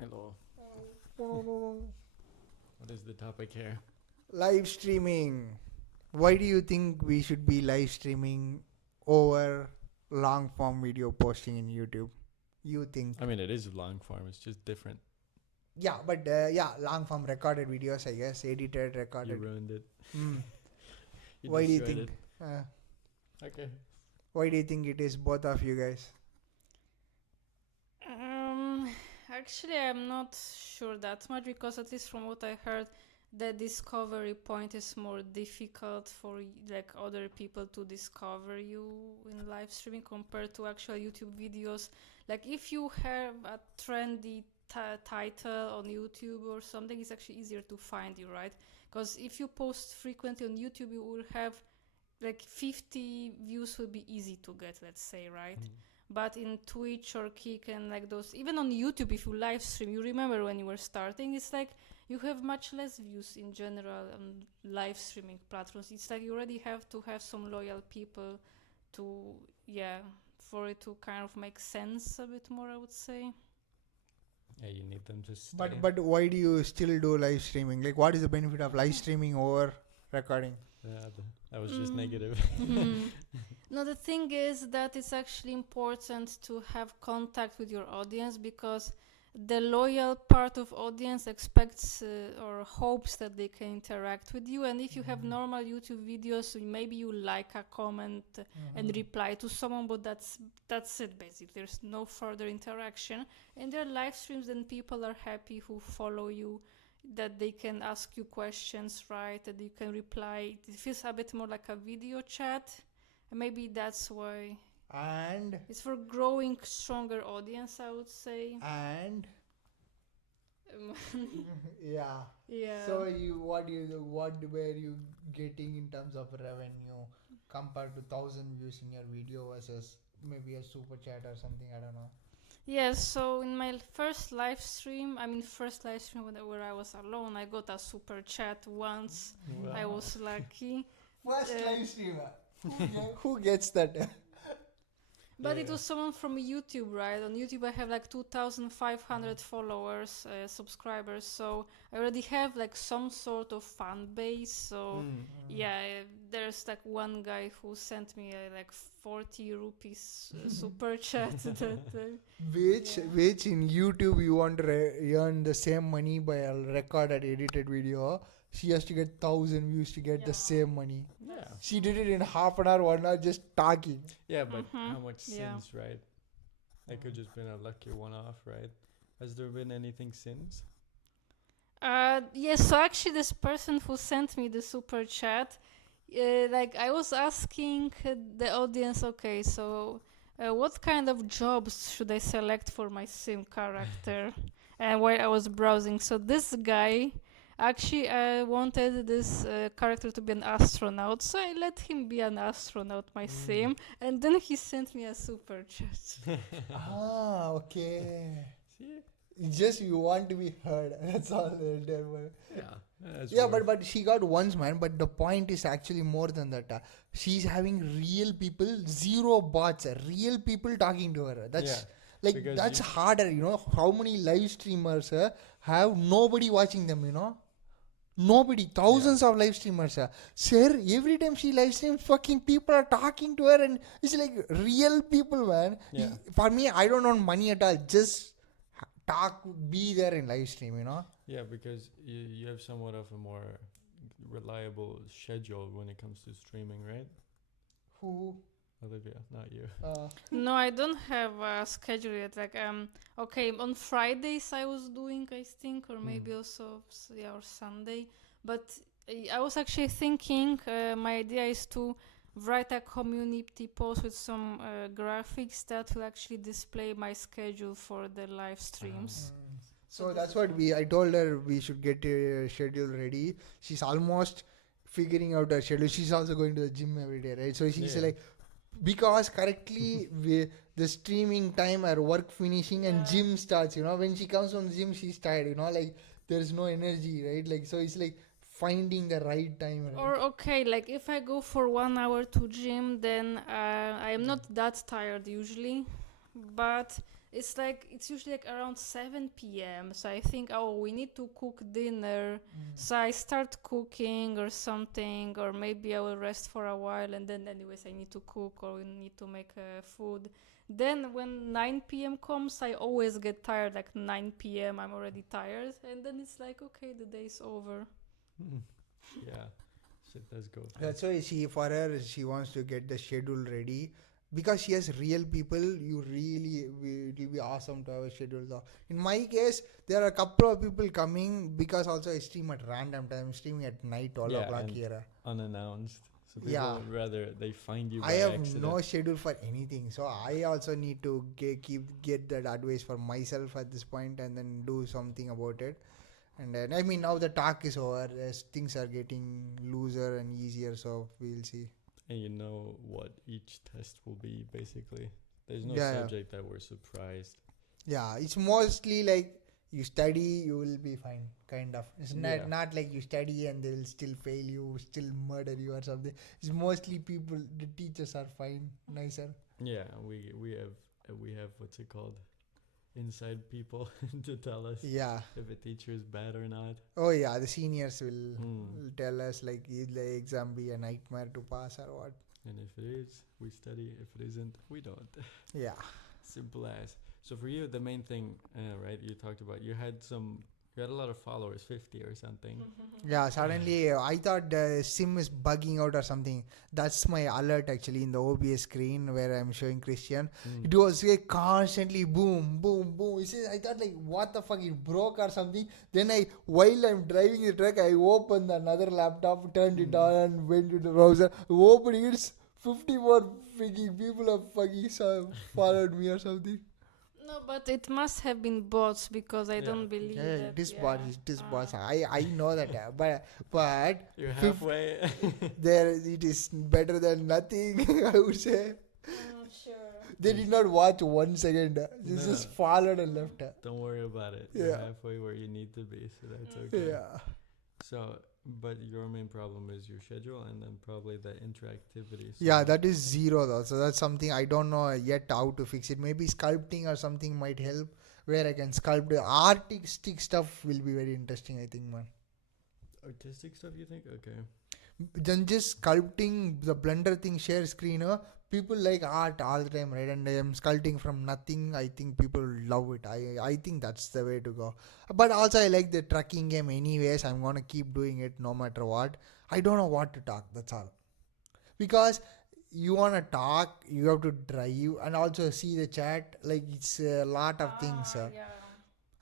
Hello. What is the topic here? Live streaming. Why do you think we should be live streaming over long form video posting in YouTube? You think? I mean, it is long form. It's just different. Yeah, but long form recorded videos, I guess, edited, You recorded. ruined it. Mm. You Why do you destroyed think? Okay. Why do you think it is both of you guys? Actually, I'm not sure that much because at least from what I heard, the discovery point is more difficult for like other people to discover you in live streaming compared to actual YouTube videos. Like if you have a trendy title on YouTube or something, it's actually easier to find you, right? Because if you post frequently on YouTube, you will have like 50 views will be easy to get, let's say, right? But in Twitch or Kick and like those, even on YouTube, if you live stream, you remember when you were starting, it's like you have much less views in general on live streaming platforms. It's like you already have to have some loyal people to, for it to kind of make sense a bit more, I would say. Yeah, you need them to stay. But why do you still do live streaming? Like, what is the benefit of live streaming over recording? Yeah, that was just negative. No, the thing is that it's actually important to have contact with your audience because the loyal part of audience expects or hopes that they can interact with you. And if you have normal YouTube videos, maybe you like a comment and reply to someone, but that's it basically. There's no further interaction. In their live streams, then people are happy who follow you, that they can ask you questions, right? That you can reply. It feels a bit more like a video chat. And maybe that's why. And It's for growing stronger audience, I would say. and yeah. Yeah. So what were you getting in terms of revenue compared to 1,000 views in your video versus maybe a super chat or something? I don't know. Yeah, so in my first live stream where I was alone, I got a super chat once. Wow. I was lucky. First Uh, live streamer. Who gets that? But it Yeah. was someone from YouTube, right? On YouTube, I have like 2,500 followers, subscribers. So I already have like some sort of fan base. So yeah, there's like one guy who sent me like 40 rupees super chat. Which in YouTube you want to earn the same money by a recorded edited video. She has to get 1,000 views to get the same money. Yeah. She did it in half an hour, 1 hour just talking. Yeah, but how much Yeah. since, right? That could just been a lucky one-off, right? Has there been anything since? Yes, so actually this person who sent me the super chat, like I was asking the audience, okay, so what kind of jobs should I select for my sim character? And while I was browsing, so this guy actually wanted this character to be an astronaut, so I let him be an astronaut, my sim, and then he sent me a super chat. Okay. See? It's just you want to be heard. That's all there were. Yeah. That's Yeah, worth- but she got once, man. But the point is actually more than that. She's having real people, zero bots, real people talking to her. That's because that's you- harder. You know how many live streamers have nobody watching them. You know, nobody. Thousands of live streamers. Sir, every time she live streams, fucking people are talking to her, and it's like real people, man. Yeah. For me, I don't want money at all. Just talk, be there in live stream. You know. Yeah, because you have somewhat of a more reliable schedule when it comes to streaming, right? Who? Olivia, not you. No, I don't have a schedule yet. Like, okay, on Fridays I was doing, I think, or maybe also, or Sunday. But I was actually thinking, my idea is to write a community post with some graphics that will actually display my schedule for the live streams. So that's what I told her we should get a schedule ready. She's almost figuring out her schedule. She's also going to the gym every day, right? So she's Yeah. like, because correctly the streaming time, her work finishing and gym starts, you know, when she comes from the gym, she's tired, you know, like there's no energy, right? Like, so it's like finding the right time, right? Or okay, like if I go for 1 hour to gym, then I am not that tired usually, but it's like it's usually like around 7 p.m. So I think, oh, we need to cook dinner. So I start cooking or something, or maybe I will rest for a while, and then anyways I need to cook or we need to make food. Then when 9 p.m. comes, I always get tired. Like 9 p.m. I'm already tired, and then it's like, okay, the day's over. Yeah, shit does go fast. That's why for her, she wants to get the schedule ready. Because she has real people, it will be awesome to have a schedule though. In my case, there are a couple of people coming because also I stream at random time, streaming at night, 12 Yeah, o'clock and here. Unannounced. So people Yeah. would rather they find you by I have accident. no schedule for anything, so I also need to get that advice for myself at this point and then do something about it. And then I mean now the talk is over, as things are getting looser and easier, so we'll see. And you know what each test will be, basically. There's no Yeah, yeah. subject that we're surprised. Yeah, it's mostly like you study, you will be fine, kind of. It's Yeah. not like you study and they will still fail you, still murder you or something. It's mostly people, the teachers are fine, nicer. Yeah, we have what's it called? Inside people to tell us Yeah. if a teacher is bad or not. Oh yeah, the seniors will Mm. tell us like is the exam be a nightmare to pass or what. And if it is, we study. If it isn't, we don't. Yeah. Simple as. So for you, the main thing, right? You talked about you had a lot of followers, 50 or something. Yeah, suddenly I thought the sim is bugging out or something. That's my alert actually in the OBS screen where I'm showing Christian. Mm. It was like constantly boom, boom, boom. I thought like what the fuck, it broke or something. Then while I'm driving the truck, I opened another laptop, turned it on and went to the browser. Opening it's 54 freaking people have fucking followed me or something. No, but it must have been bots because I Yeah. don't believe Yeah, that. this yeah. boss. I know that, but You're Fif- halfway. there it is better than nothing. I would say. Sure. They did not watch 1 second. They No. just followed and left. Don't worry about it. You're Yeah. halfway where you need to be, so that's okay. Yeah. So, but your main problem is your schedule, and then probably the interactivity. So Yeah, that is zero though. So that's something I don't know yet how to fix it. Maybe sculpting or something might help where I can sculpt. The artistic stuff will be very interesting, I think, man. artistic stuff. You think? Okay. Then just sculpting the Blender thing, share screen. People like art all the time, right? And I am sculpting from nothing. I think people love it. I think that's the way to go. But also I like the trucking game anyways. I'm gonna keep doing it no matter what. I don't know what to talk. That's all. Because you wanna talk, you have to drive and also see the chat. Like it's a lot of things. Yeah.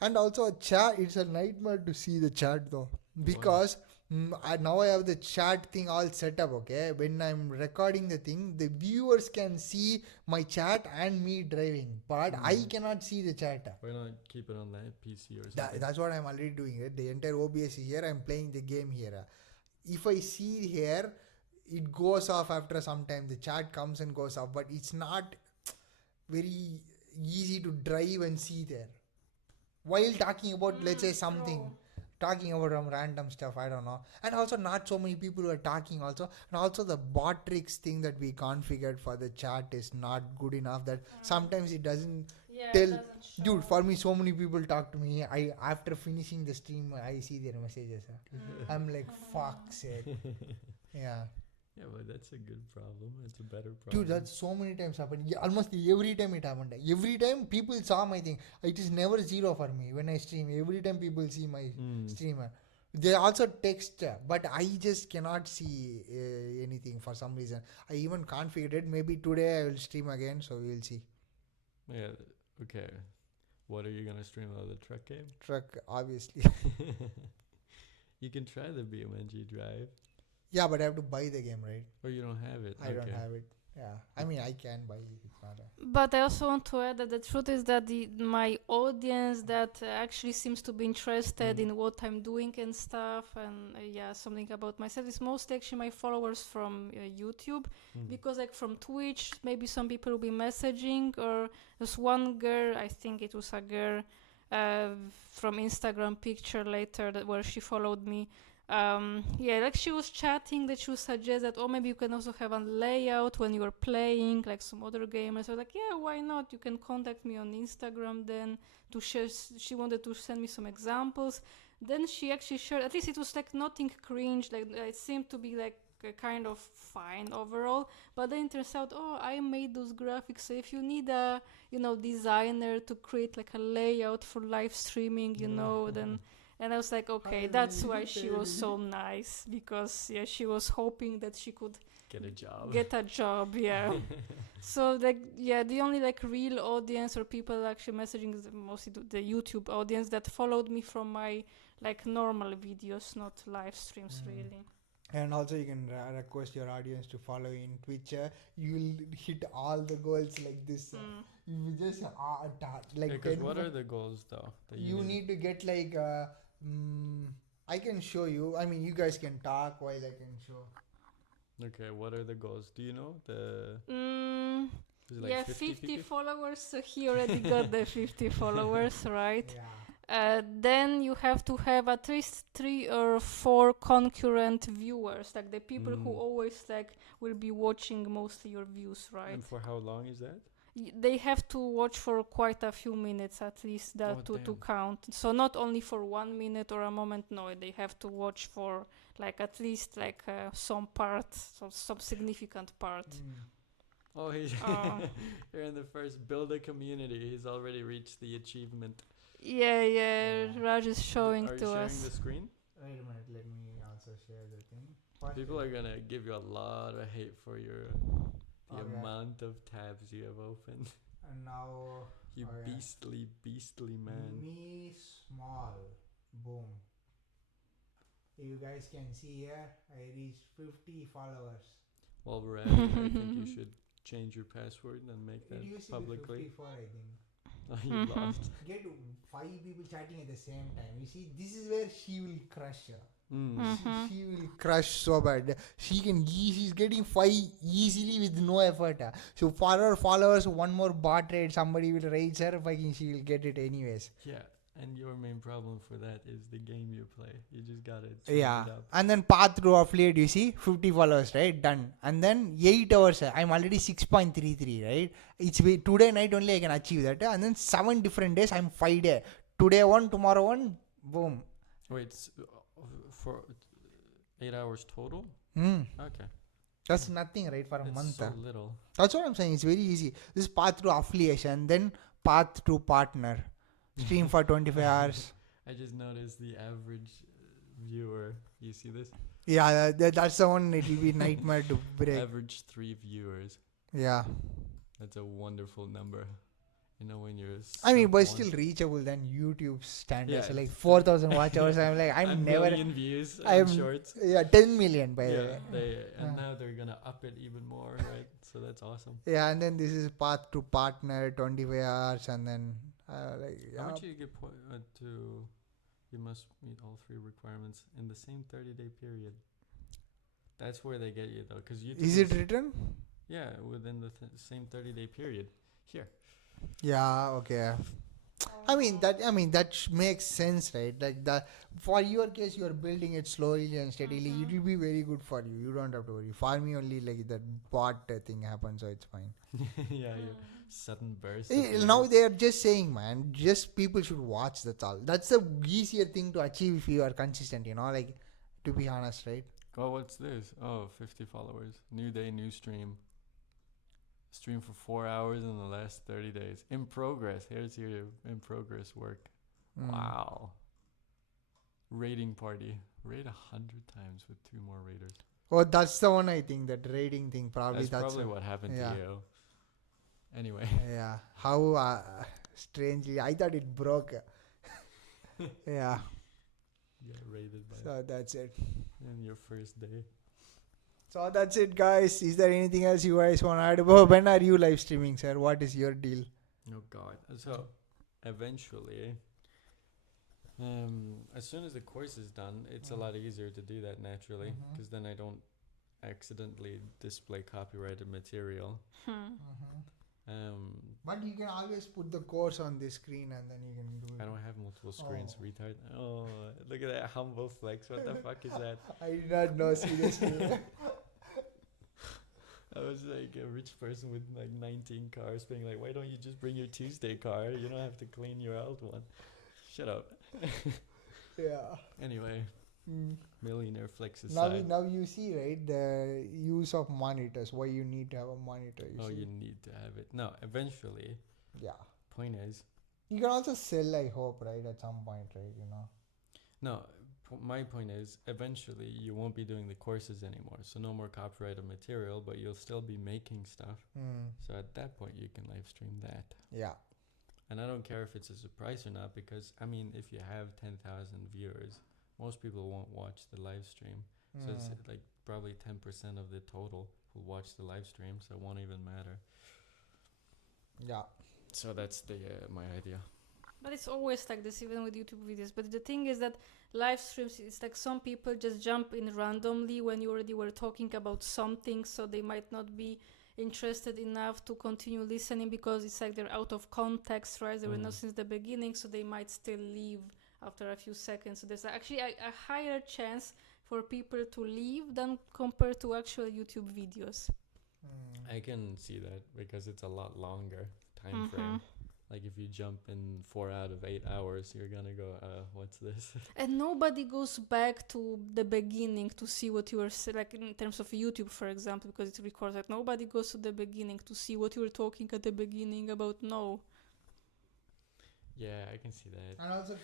And also chat, it's a nightmare to see the chat though. Because now I have the chat thing all set up, okay? When I'm recording the thing, the viewers can see my chat and me driving. But I cannot see the chat. Why not keep it on that PC or something? That's what I'm already doing. Right? The entire OBS is here. I'm playing the game here. If I see here, it goes off after some time. The chat comes and goes off. But it's not very easy to drive and see there. While talking about, let's say, something. Talking about some random stuff, I don't know. And also not so many people are talking also. And also the Botrix thing that we configured for the chat is not good enough. That sometimes it doesn't tell. Dude, for me, so many people talk to me. After finishing the stream, I see their messages. I'm like, fuck's sake. Yeah. Yeah, but that's a good problem. It's a better problem. Dude, that's so many times happened. Yeah, almost every time it happened. Every time people saw my thing. It is never zero for me when I stream. Every time people see my streamer. They also text, but I just cannot see anything for some reason. I even configured it. Maybe today I will stream again, so we'll see. Yeah. Okay. What are you gonna stream? The truck game? Truck, obviously. You can try the BMNG drive. Yeah, but I have to buy the game, right? Or you don't have it. I don't have it. Yeah, I mean I can buy it. It's not But I also want to add that the truth is that my audience that actually seems to be interested in what I'm doing and stuff, and something about myself is mostly actually my followers from YouTube, because like from Twitch, maybe some people will be messaging, or there's one girl, I think it was a girl from Instagram picture later where she followed me. yeah, like she was chatting that she would suggest that, oh, maybe you can also have a layout when you are playing, like some other gamers. I was like, yeah, why not? You can contact me on Instagram then to share. She wanted to send me some examples. Then she actually shared, at least it was like nothing cringe, like it seemed to be like kind of fine overall. But then it turns out, oh, I made those graphics. So if you need a, designer to create like a layout for live streaming, then. And I was like, okay, that's why she was so nice, because yeah, she was hoping that she could Get a job. get a job, yeah. So like, yeah, the only like real audience or people actually messaging is mostly the YouTube audience that followed me from my like normal videos, not live streams really. And also you can request your audience to follow you in Twitch. You'll hit all the goals like this. You just like Because what are the goals though? That you need to get like I can show you. I mean, you guys can talk while I can show. Okay, what are the goals? Do you know the? Is it Yeah, 50 followers. So he already got the 50 followers, right? Yeah. Then you have to have at least 3 or 4 concurrent viewers, like the people who always like will be watching mostly your views, right? And for how long is that? They have to watch for quite a few minutes at least to count. So not only for 1 minute or a moment, no, they have to watch for like at least like some part, some significant part. Oh, he's here in the first build a community. He's already reached the achievement. Yeah. Raj is showing Are to you sharing us. the screen? Wait a minute, let me also share the thing. People are gonna give you a lot of hate for the amount of tabs you have opened. And now You beastly man. Me small. Boom. You guys can see here, I reached 50 followers. While we're at it, I think you should change your password and make that It used to publicly. be 54, I think. Oh, you lost. Get 5 people chatting at the same time. You see, this is where she will crush her. She will crush so bad. She's getting 5 easily with no effort. So for her followers, one more bot raid, somebody will raid her, fucking she will get it anyways. Yeah, and your main problem for that is the game you play. You just gotta Yeah, it up. and then path through affiliate, you see 50 followers, right? Done. And then 8 hours, I'm already 6.33, right? It's today night only I can achieve that. And then 7 different days, I'm 5 days. Today one, tomorrow one, boom. Wait, for 8 hours total? Okay. That's nothing, right? For a month. So little. That's what I'm saying. It's very easy. This is path through affiliation, then path to partner. Stream for 25 hours. I just noticed the average viewer. You see this? Yeah, that's the one. It will be nightmare to break. Average 3 viewers. Yeah. That's a wonderful number. You know, when you're. I mean, but still reachable than YouTube standards. Yeah. Like 4,000 watch hours. I'm like, I'm never. million views I'm on shorts. Yeah, 10 million by the way. And now they're gonna up it even more, right? So that's awesome. Yeah, and then this is path to partner, 25 hours, and then like. Yeah. How much you get to? You must meet all 3 requirements in the same 30-day period. That's where they get you though, because YouTube. Is it written? Yeah, within the same 30-day period. Here. Yeah. Okay. I mean that makes sense, right? Like that for your case, you are building it slowly and steadily. It will be very good for you. You don't have to worry. For me, only like that bot thing happens, so it's fine. Yeah. Sudden burst. Now they are just saying, man, just people should watch. That's all. That's the easier thing to achieve if you are consistent. Like to be honest, right? Oh, what's this? Oh, 50 followers. New day, new stream. Stream for 4 hours in the last 30 days. In progress. Here's your in progress work. Wow. Rating party. Raid 100 times with 2 more raiders. Oh, that's the one I think. That rating thing probably. That's probably what happened to you. Anyway. Yeah. How strangely. I thought it broke. Yeah. Get raided by. So that's it. In your first day. So that's it, guys. Is there anything else you guys want to add? Oh, when are you live streaming, sir? What is your deal? Oh God! So, eventually, as soon as the course is done, it's a lot easier to do that naturally, because then I don't accidentally display copyrighted material. But you can always put the course on the screen and then you can do it. I don't have multiple screens, Oh. retard. Oh, look at that humble flex. What the fuck is that? I did not know, seriously. I was like a rich person with like 19 cars being like, why don't you just bring your Tuesday car? You don't have to clean your old one. Shut up. Yeah. Anyway, millionaire flex Now, aside. now you see, right, the use of monitors. Why you need to have a monitor? You You need to have it. No, eventually. Yeah. Point is, You can also sell, I hope, right, at some point, right? You know. no. My point is, eventually you won't be doing the courses anymore. So no more copyrighted material, but you'll still be making stuff. So at that point, you can live stream that. Yeah. And I don't care if it's a surprise or not, because I mean, if you have 10,000 viewers, most people won't watch the live stream. So it's like probably 10% of the total will watch the live stream, so it won't even matter. Yeah. So that's the my idea. But it's always like this, even with YouTube videos. But the thing is that live streams, it's like some people just jump in randomly when you already were talking about something, so they might not be interested enough to continue listening because it's like they're out of context, right? They were not since the beginning, so they might still leave after a few seconds. So there's actually a higher chance for people to leave than compared to actual YouTube videos. I can see that because it's a lot longer time frame. Like if you jump in 4 out of 8 hours, you're gonna go, what's this? And nobody goes back to the beginning to see what you were like in terms of YouTube, for example, because it records. Like nobody goes to the beginning to see what you were talking at the beginning about. No. Yeah, I can see that. And also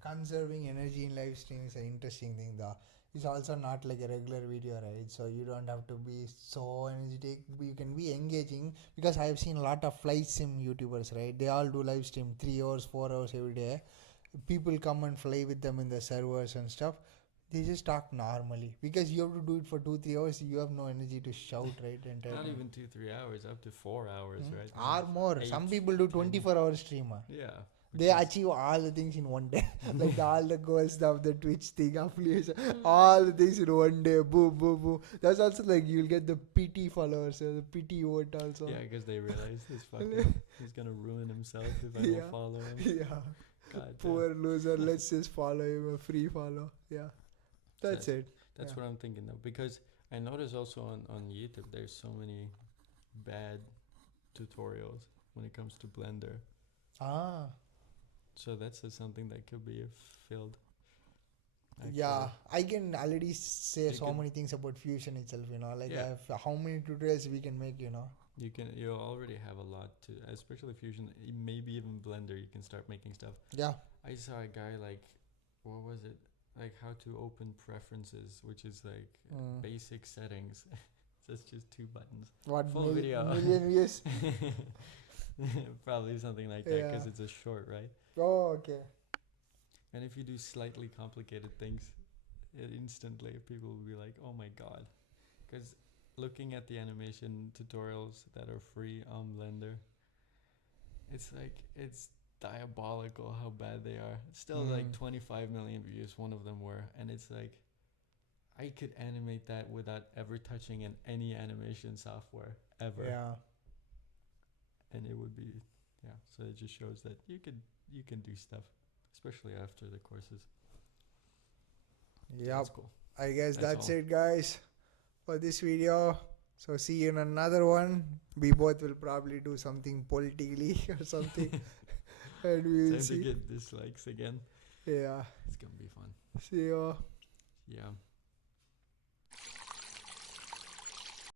conserving energy in live stream is an interesting thing though. It's also not like a regular video, right? So you don't have to be so energetic. You can be engaging, because I have seen a lot of flight sim YouTubers, right? They all do live stream 3 hours, 4 hours every day. People come and fly with them in the servers and stuff. They just talk normally because you have to do it for 2-3 hours. You have no energy to shout, right? Not even 2-3 hours, up to 4 hours, right? Or more. Some 8, people do 10. 24-hour streamer. Yeah. They achieve all the things in one day. Like all the goals stuff, the Twitch thing, affiliation, all the things in one day. Boom, boom, boom. That's also like you'll get the pity followers, the pity vote also. Yeah, because they realize this fucking, he's gonna ruin himself if I don't follow him. Yeah. God Poor loser. Let's just follow him, a free follow. Yeah. That's it. That's what I'm thinking though, because I notice also on YouTube there's so many bad tutorials when it comes to Blender. So that's something that could be filled. Actually. Yeah, I can already say so many things about Fusion itself, you know, like how many tutorials we can make, you know. You already have a lot to, especially Fusion, maybe even Blender, you can start making stuff. Yeah. I saw a guy like, what was it? Like how to open preferences, which is like basic settings. So it's just 2 buttons. What, full video. million views? Probably something like that, because it's a short, right? Oh, okay. And if you do slightly complicated things, instantly people will be like, oh my god. Because looking at the animation tutorials that are free on Blender, it's like, it's diabolical how bad they are. It's still like 25 million views, one of them were. And it's like, I could animate that without ever touching any animation software, ever. Yeah. And it would be, so it just shows that you can do stuff, especially after the courses. Yeah, that's cool. I guess that's all. it, guys, for this video. So see you in another one. We both will probably do something politically or something. And we will Time see. to get dislikes again. Yeah. It's gonna be fun. See you. Yeah.